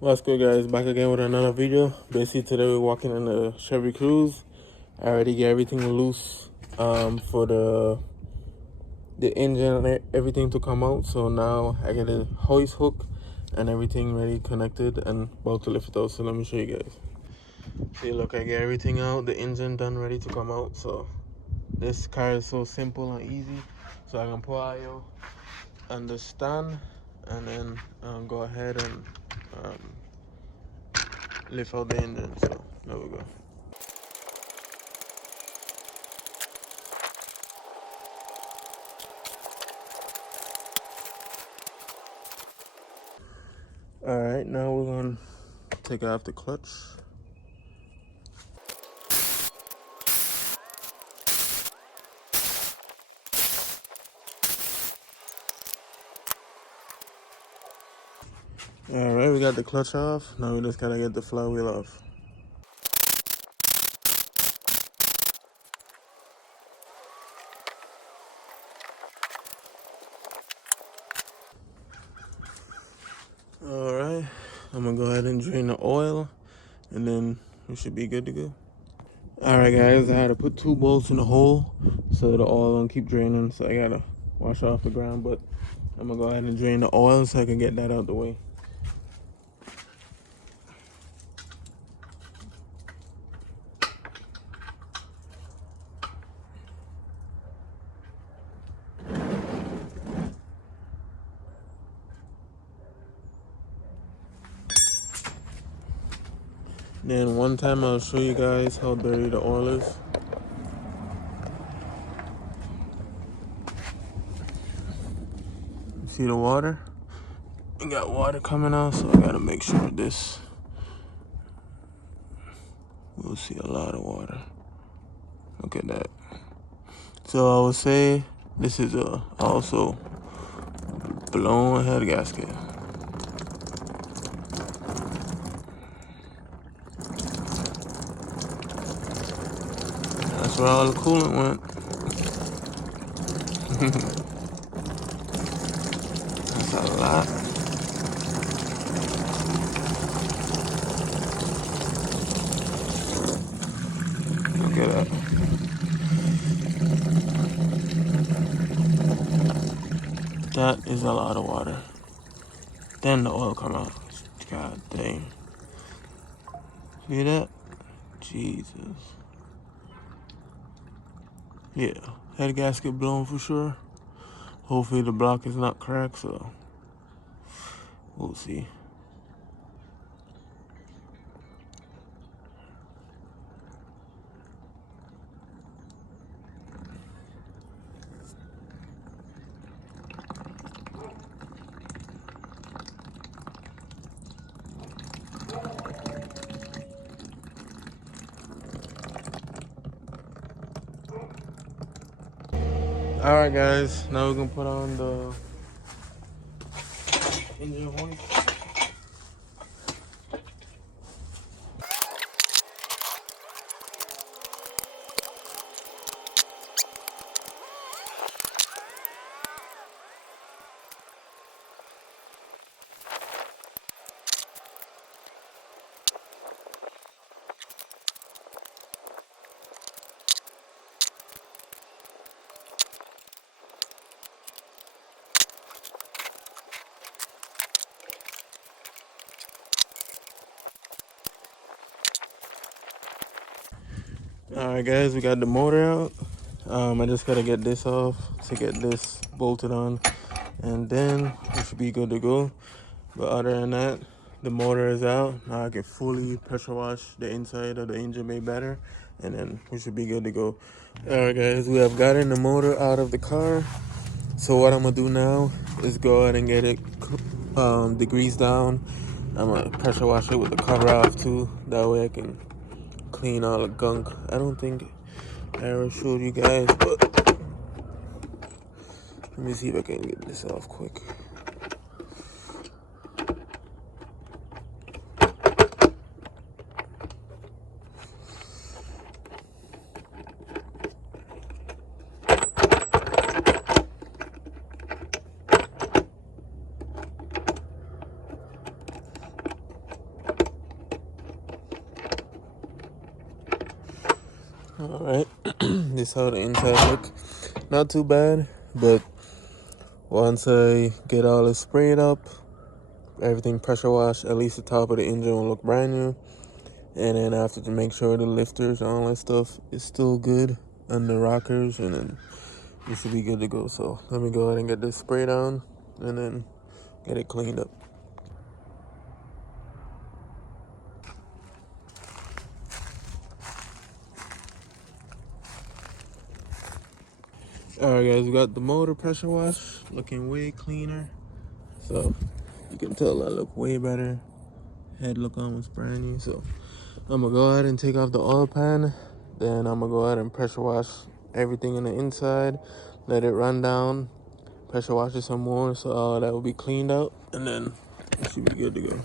What's good, guys? Back again with another video. Basically today we're walking in the Chevy Cruze. I already get everything loose for the engine and everything to come out. So now I get a hoist hook and everything ready, connected, and about to lift it out. So let me show you guys. See, look, I get everything out, the engine done, ready to come out. So this car is so simple and easy. So I can pull out your stand and then go ahead and lift out the engine. So there we go. All right, now we're gonna take off the clutch. All right, we got the clutch off. Now we just gotta get the flywheel off. All right, I'm gonna go ahead and drain the oil, and then we should be good to go. All right, guys, I had to put 2 bolts in the hole so the oil don't keep draining. So I gotta wash off the ground, but I'm gonna go ahead and drain the oil so I can get that out the way. Then one time I'll show you guys how dirty the oil is. See the water? We got water coming out, so I gotta make sure this. We'll see a lot of water. Look at that. So I would say this is also blown head gasket. That's where all the coolant went. That's a lot. Look at that. That is a lot of water. Then the oil come out. God dang. See that? Jesus. Yeah, head gasket blown for sure. Hopefully the block is not cracked, so we'll see. All right, guys. Now we're gonna put on the engine hoist. All right, guys. We got the motor out. I just gotta get this off to get this bolted on, and then we should be good to go. But other than that, the motor is out. Now I can fully pressure wash the inside of the engine bay better, and then we should be good to go. All right, guys, we have gotten the motor out of the car. So what I'm gonna do now is go ahead and get it degreased down. I'm gonna pressure wash it with the cover off too. That way I can clean all the gunk. I don't think I ever showed you guys, but let me see if I can get this off quick. All right, this how the inside look. Not too bad, but once I get all this sprayed up, everything pressure washed, at least the top of the engine will look brand new. And then after, to make sure the lifters and all that stuff is still good and the rockers, and then you should be good to go. So let me go ahead and get this spray down and then get it cleaned up. All right, guys, we got the motor pressure wash looking way cleaner. So you can tell I look way better. Head look almost brand new. So I'm gonna go ahead and take off the oil pan. Then I'm gonna go ahead and pressure wash everything in the inside. Let it run down. Pressure wash it some more, so all that will be cleaned out, and then it should be good to go.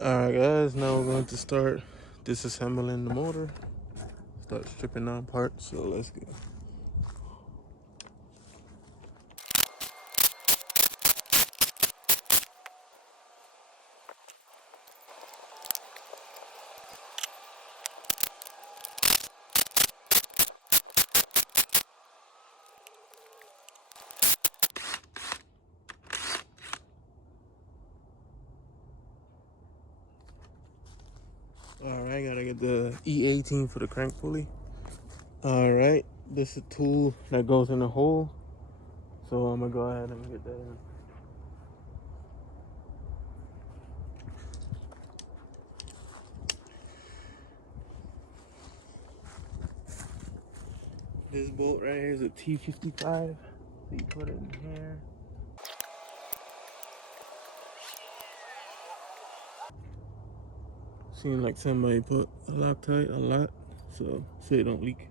Alright guys, now we're going to start disassembling the motor. Start stripping down parts, so let's go. Alright, gotta get the E18 for the crank pulley. Alright, this is a tool that goes in the hole, so I'm gonna go ahead and get that in. This bolt right here is a T55, so you put it in here. Seems like somebody put a Loctite a lot, so it don't leak.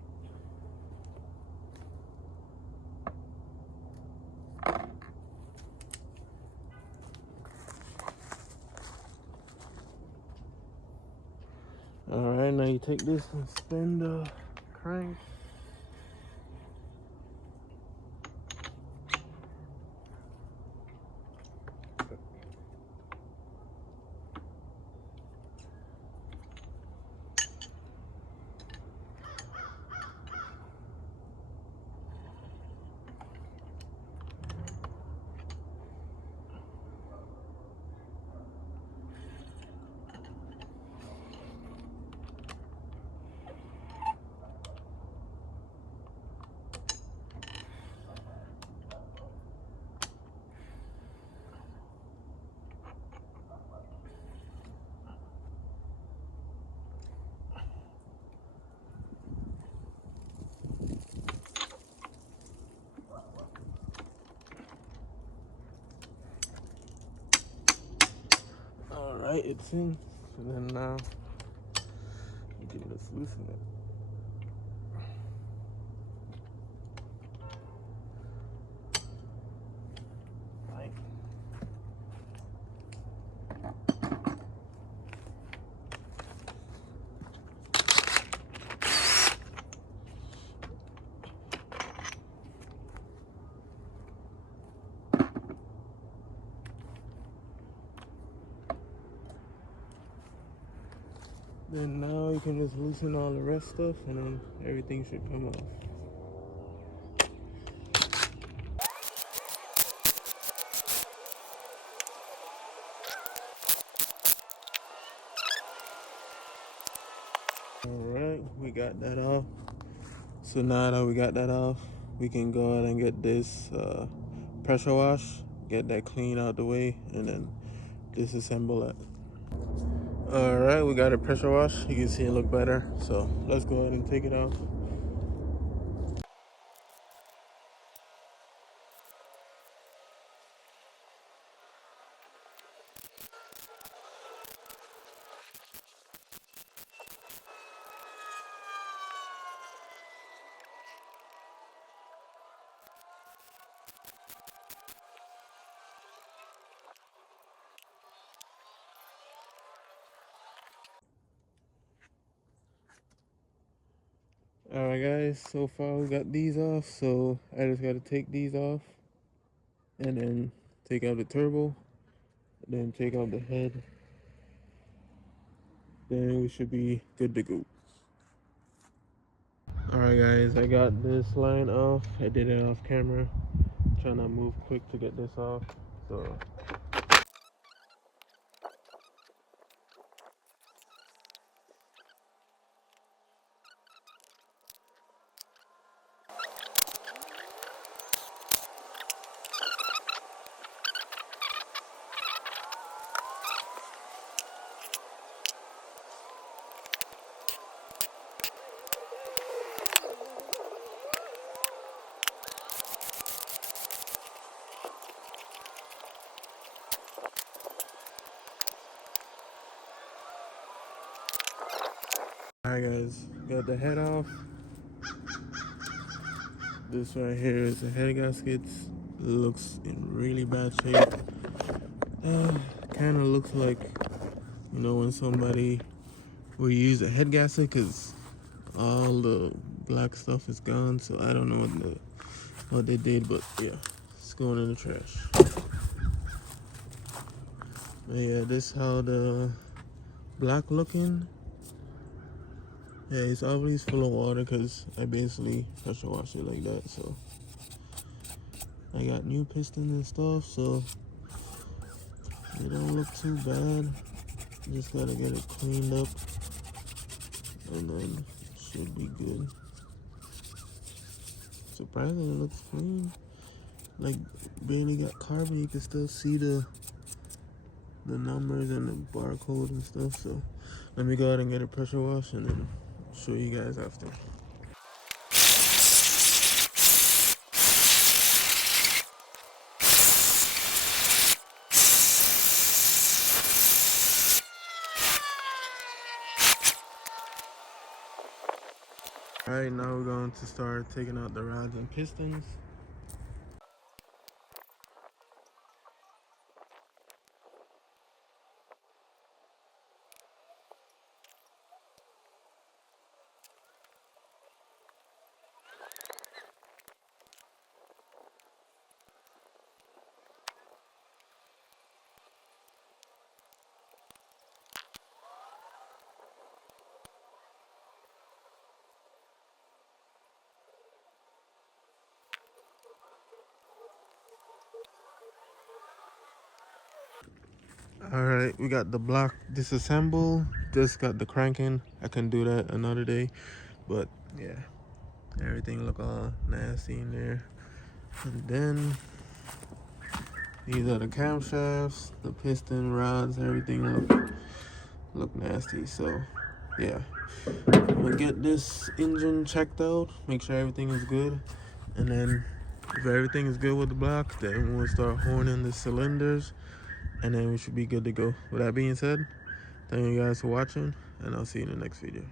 Alright, now you take this and spin the crank. Alright, it's in. And then now you can just loosen it. Right. Then now you can just loosen all the rest stuff, and then everything should come off. Alright, we got that off. So now that we got that off, we can go ahead and get this pressure wash, get that clean out the way, and then disassemble it. Alright, we got a pressure wash. You can see it look better. So let's go ahead and take it out. Alright guys, so far we got these off, so I just gotta take these off and then take out the turbo, then take out the head, then we should be good to go. Alright guys, I got this line off. I did it off camera, trying to move quick to get this off. So alright guys, got the head off. This right here is the head gaskets. It looks in really bad shape. Kind of looks like, you know, when somebody will use a head gasket, because all the black stuff is gone. So I don't know what they did, but yeah, it's going in the trash. But yeah, this how the black looking. Yeah, it's always full of water because I basically pressure wash it like that. So I got new pistons and stuff, so it don't look too bad. Just gotta get it cleaned up and then it should be good. Surprisingly, it looks clean. Like barely got carbon. You can still see the numbers and the barcode and stuff. So let me go ahead and get a pressure wash and then show you guys after. Alright, now we're going to start taking out the rods and pistons. Alright, we got the block disassembled. Just got the cranking. I can do that another day. But yeah, everything look all nasty in there. And then these are the camshafts, the piston rods, everything look nasty. So yeah, I'm gonna get this engine checked out, make sure everything is good, and then if everything is good with the block, then we'll start horning the cylinders, and then we should be good to go. With that being said, thank you guys for watching, and I'll see you in the next video.